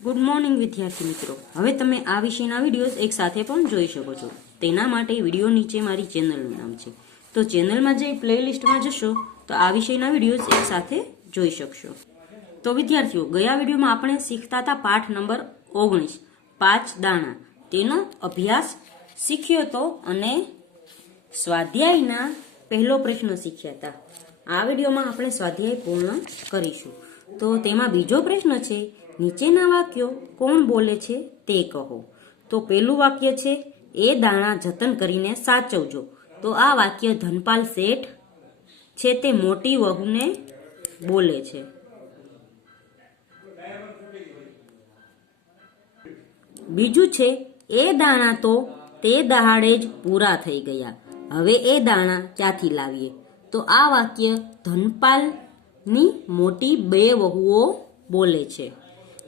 Good morning વિદ્યાર્થી મિત્રો, હવે તમે આ વિષયના વિડીયોઝ એક સાથે પણ જોઈ શકો છો. તેના માટે વિડીયો નીચે મારી ચેનલનું નામ છે, તો ચેનલમાં જઈ પ્લેલિસ્ટમાં જશો તો આ વિષયના વિડીયોઝ એક સાથે જોઈ શકશો. તો વિદ્યાર્થીઓ, ગયા વિડીયોમાં આપણે શીખતા હતા પાઠ નંબર 19 5 દાણા, તેનો અભ્યાસ શીખ્યો હતો અને સ્વાધ્યાયના પહેલો પ્રશ્ન શીખ્યા હતા. આ વિડીયોમાં આપણે સ્વાધ્યાય પૂર્ણ કરીશું. તો તેમાં બીજો પ્રશ્ન છે, નીચેના વાક્યો કોણ બોલે છે તે કહો. તો પહેલું વાક્ય છે, એ દાણા જતન કરીને સાચવજો. તો આ વાક્ય ધનપાલ શેઠ છે તે મોટી વહુને બોલે છે. બીજું છે, એ દાણા તો તે દહાડે જ પૂરા થઈ ગયા, હવે એ દાણા ક્યાંથી લાવીએ. તો આ વાક્ય ધનપાલની મોટી બે વહુઓ બોલે છે.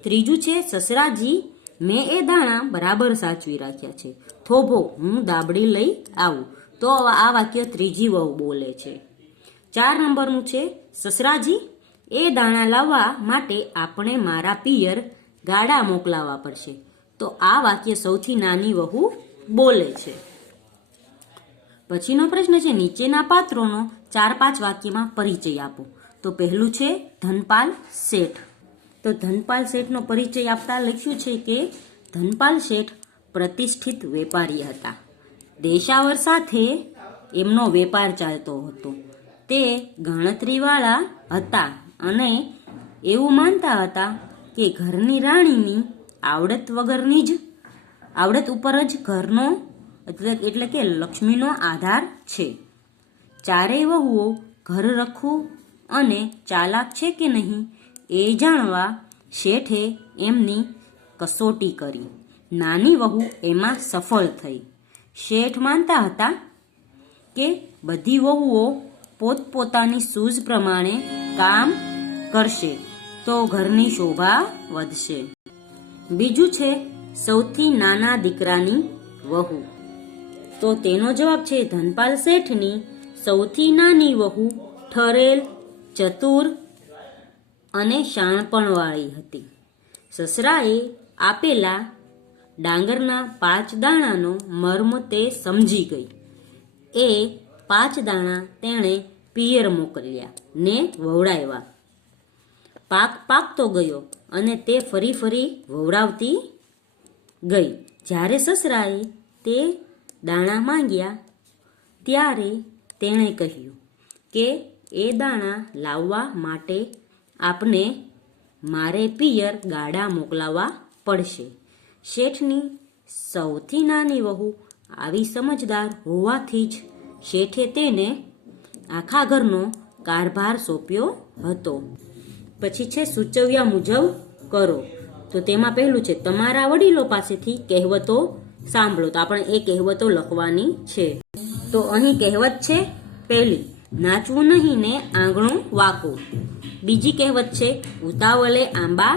ત્રીજું છે, સસરાજી મેં એ દાણા બરાબર સાચવી રાખ્યા છે, થોભો હું દાબડી લઈ આવું. તો આ વાક્ય ત્રીજી વહુ બોલે છે. 4 નંબરનું છે, સસરાજી એ દાણા લાવવા માટે આપણે મારા પિયર ગાડા મોકલાવવા પડશે. તો આ વાક્ય સૌથી નાની વહુ બોલે છે. પછીનો પ્રશ્ન છે, નીચેના પાત્રોનો 4-5 વાક્યમાં પરિચય આપો. તો પહેલું છે ધનપાલ શેઠ. તો ધનપાલ શેઠનો પરિચય આપતા લખ્યું છે કે ધનપાલ શેઠ પ્રતિષ્ઠિત વેપારી હતા. દેશાવર સાથે એમનો વેપાર ચાલતો હતો. તે ગણતરીવાળા હતા અને એવું માનતા હતા કે ઘરની રાણીની આવડત ઉપર જ ઘરનો એટલે કે લક્ષ્મીનો આધાર છે. ચારેય વહુઓ ઘર રખવું અને ચાલાક છે કે નહીં એ જાણવા શેઠે એમની કસોટી કરી. નાની વહુ એમાં સફળ થઈ. શેઠ માનતા હતા કે બધી વહુઓ પોતપોતાની સૂઝ પ્રમાણે કામ કરશે તો ઘરની શોભા વધશે. બીજું છે, સૌથી નાના દીકરાની વહુ. તો તેનો જવાબ છે, ધનપાલ શેઠની સૌથી નાની વહુ ઠરેલ, ચતુર અને શાણપણવાળી હતી. સસરાએ આપેલા ડાંગરના 5 દાણાનો મર્મ તે સમજી ગઈ. એ 5 દાણા તેણે પિયર મોકલ્યા ને વવડાવ્યા. પાક પાકતો ગયો અને તે ફરી વવડાવતી ગઈ. જ્યારે સસરાએ તે દાણા માંગ્યા ત્યારે તેણે કહ્યું કે એ દાણા લાવવા માટે આપને મારે પિયર ગાડા મોકલાવવા પડશે. શેઠની સૌથી નાની વહુ આવી સમજદાર હોવાથી જ શેઠે તેને આખા ઘરનો કારભાર સોંપ્યો હતો. પછી છે, સૂચવ્યા મુજબ કરો. તો તેમાં પહેલું છે, તમારા વડીલો પાસેથી કહેવતો સાંભળો. તો આપણે એ કહેવતો લખવાની છે. તો અહીં કહેવત છે પહેલી, નાચવું નહીં ને આંગણું વાકું. બીજી કહેવત છે, ઉતાવળે આંબા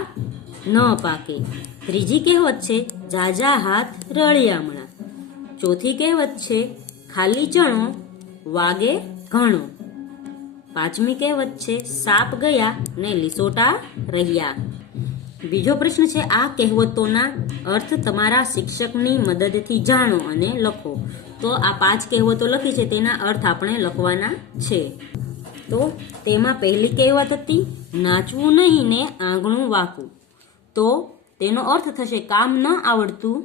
ન પાકે. ત્રીજી કહેવત છે, ઝાઝા હાથ રળિયામણા. ચોથી કહેવત છે, ખાલી ચણો વાગે ઘણો. પાંચમી કહેવત છે, સાપ ગયા ને લીસોટા રહ્યા. બીજો પ્રશ્ન છે, આ કહેવતોના અર્થ તમારા શિક્ષકની મદદથી જાણો અને લખો. તો આ 5 કહેવતો લખી છે તેના અર્થ આપણે લખવાના છે. તો તેમાં પહેલી કહેવત હતી, નાચવું નહીં ને આંગણું વાકું. તો તેનો અર્થ થશે, કામ ન આવડતું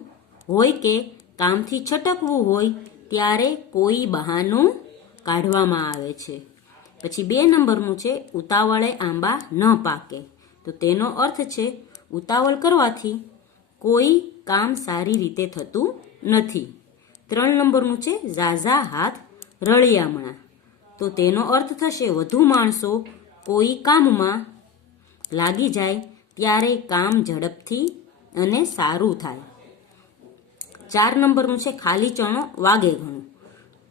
હોય કે કામથી છટકવું હોય ત્યારે કોઈ બહાનું કાઢવામાં આવે છે. પછી 2 નંબરનું છે, ઉતાવળે આંબા ન પાકે. તો તેનો અર્થ છે, ઉતાવળ કરવાથી કોઈ કામ સારી રીતે થતું નથી. 3 નંબરનું છે, ઝાઝા હાથ રળિયામણા. તો તેનો અર્થ થશે, વધુ માણસો કોઈ કામમાં લાગી જાય ત્યારે કામ ઝડપથી અને સારું થાય. 4 નંબરનું છે, ખાલી ચણો વાગે ઘણું.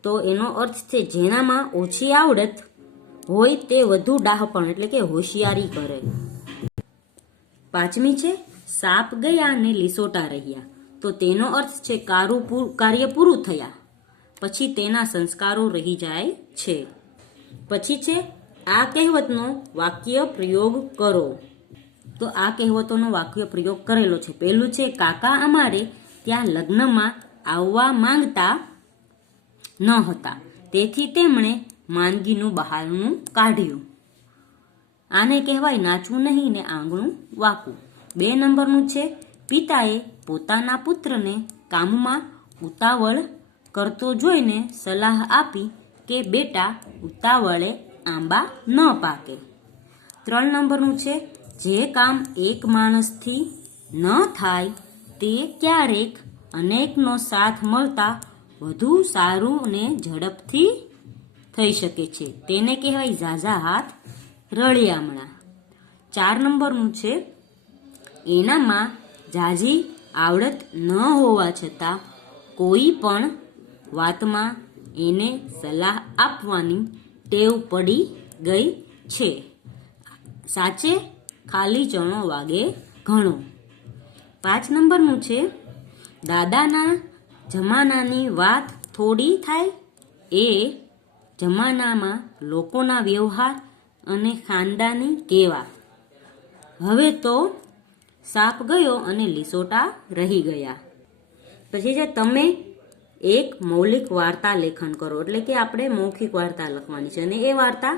તો એનો અર્થ છે, જેનામાં ઓછી આવડત હોય તે વધુ ડાહપણ એટલે કે હોશિયારી કરે. 5મી છે, સાપ ગયા ને લીસોટા રહ્યા. તો તેનો અર્થ છે, કાર્ય પૂરું થયા પછી તેના સંસ્કારો રહી જાય છે. પછી છે, આ કહેવતનો વાક્ય પ્રયોગ કરો. તો આ કહેવતોનો વાક્ય પ્રયોગ કરેલો છે. પહેલું છે, કાકા અમારે ત્યાં લગ્નમાં આવવા માંગતા ન હતા, તેથી તેમણે માંદગીનું બહારનું કાઢ્યું. આને કહેવાય નાચવું નહીં ને આંગણું વાકું. 2 નંબરનું છે, પિતાએ પોતાના પુત્રને કામમાં ઉતાવળ કરતો જોઈને સલાહ આપી કે બેટા ઉતાવળે આંબા ન પાકે. 3 નંબરનું છે, જે કામ એક માણસથી ન થાય તે ક્યારેક અનેકનો સાથ મળતા વધુ સારું ને ઝડપથી થઈ શકે છે, તેને કહેવાય ઝાઝા હાથ રળિયામણા. 4 નંબરનું છે, એનામાં ઝાઝી આવડત ન હોવા છતાં કોઈ પણ વાતમાં એને સલાહ આપવાની ટેવ પડી ગઈ છે, સાચે ખાલી ચણો વાગે ઘણો. 5 નંબરનું છે, દાદાના જમાનાની વાત થોડી થાય, એ જમાનામાં લોકોના વ્યવહાર અને ખાનદાની કેવા, હવે તો સાપ ગયો અને લીસોટા રહી ગયા. પછી છે, તમે એક મૌલિક વાર્તા લેખન કરો, એટલે કે આપણે મૌખિક વાર્તા લખવાની છે અને એ વાર્તા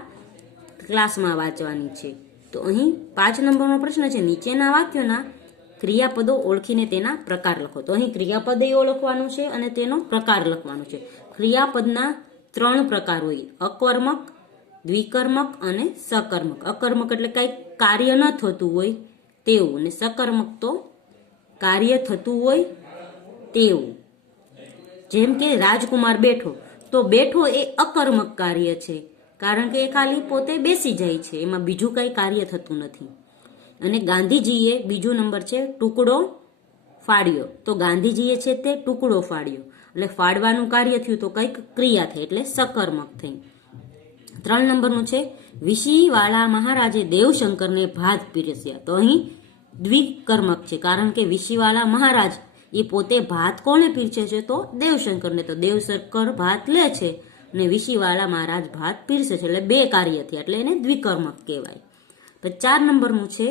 ક્લાસમાં વાંચવાની છે. તો અહીં 5 નંબરનો પ્રશ્ન છે, નીચેના વાક્યોના ક્રિયાપદો ઓળખીને તેના પ્રકાર લખો. તો અહીં ક્રિયાપદ ઓળખવાનું છે અને તેનો પ્રકાર લખવાનો છે. ક્રિયાપદના 3 પ્રકાર હોય, અકર્મક, દ્વિકર્મક અને સકર્મક. અકર્મક એટલે કંઈક કાર્ય ન થતું હોય તેવું, અને સકર્મક તો કાર્ય થતું હોય તેવું. જેમ કે રાજકુમાર બેઠો, તો બેઠો એ અકર્મક કાર્ય છે, કારણ કે એ ખાલી પોતે બેસી જાય છે, એમાં બીજું કંઈ કાર્ય થતું નથી. અને ગાંધીજીએ, બીજો નંબર છે, ટુકડો ફાડ્યો, તો ગાંધીજીએ છે તે ટુકડો ફાડ્યો, એટલે ફાડવાનું કાર્ય થયું તો કંઈક ક્રિયા થઈ, એટલે સકર્મક થઈ. 3 નંબરનું છે, વિશીવાલા મહારાજે દેવશંકરને ભાત પીરસ્યા, તો અહીં દ્વિકર્મક છે, કારણ કે વિશીવાલા મહારાજ એ પોતે ભાત કોને પીરસે છે, તો દેવશંકરને. તો દેવશંકર ભાત લે છે અને વિશીવાલા મહારાજ ભાત પીરસે છે, એટલે 2 કાર્ય થયા, એટલે એને દ્વિકર્મક કહેવાય. તો 4 નંબરનું છે,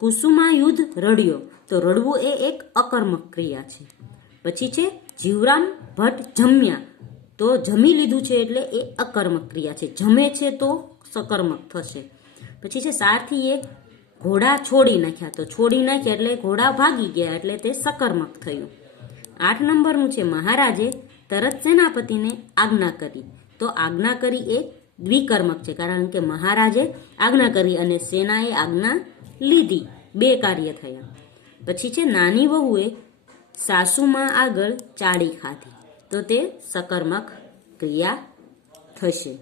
કુસુમાયુધ રડ્યો, તો રડવું એ એક અકર્મક ક્રિયા છે. પછી છે, જીવરામ ભટ્ટ જમ્યા, તો જમી લીધું છે એટલે એ અકર્મક ક્રિયા છે, જમે છે તો સકર્મક થશે. પછી છે, સારથીએ ઘોડા છોડી નાખ્યા, તો છોડી નાખ્યા એટલે ઘોડા ભાગી ગયા, એટલે તે સકર્મક થયું. 8 નંબરનું છે, મહારાજે તરત સેનાપતિને આજ્ઞા કરી, તો આજ્ઞા કરી એ દ્વિકર્મક છે, કારણ કે મહારાજે આજ્ઞા કરી અને સેનાએ આજ્ઞા લીધી, 2 કાર્ય થયા. પછી છે, નાની વહુએ સાસુમાં આગળ ચાળી ખાધી, તો તે સકર્મક ક્રિયા થશે.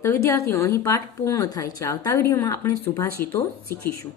તો વિદ્યાર્થીઓ, અહીં પાઠ પૂર્ણ થાય છે. આવતા વિડીયોમાં આપણે સુભાષિતો શીખીશું.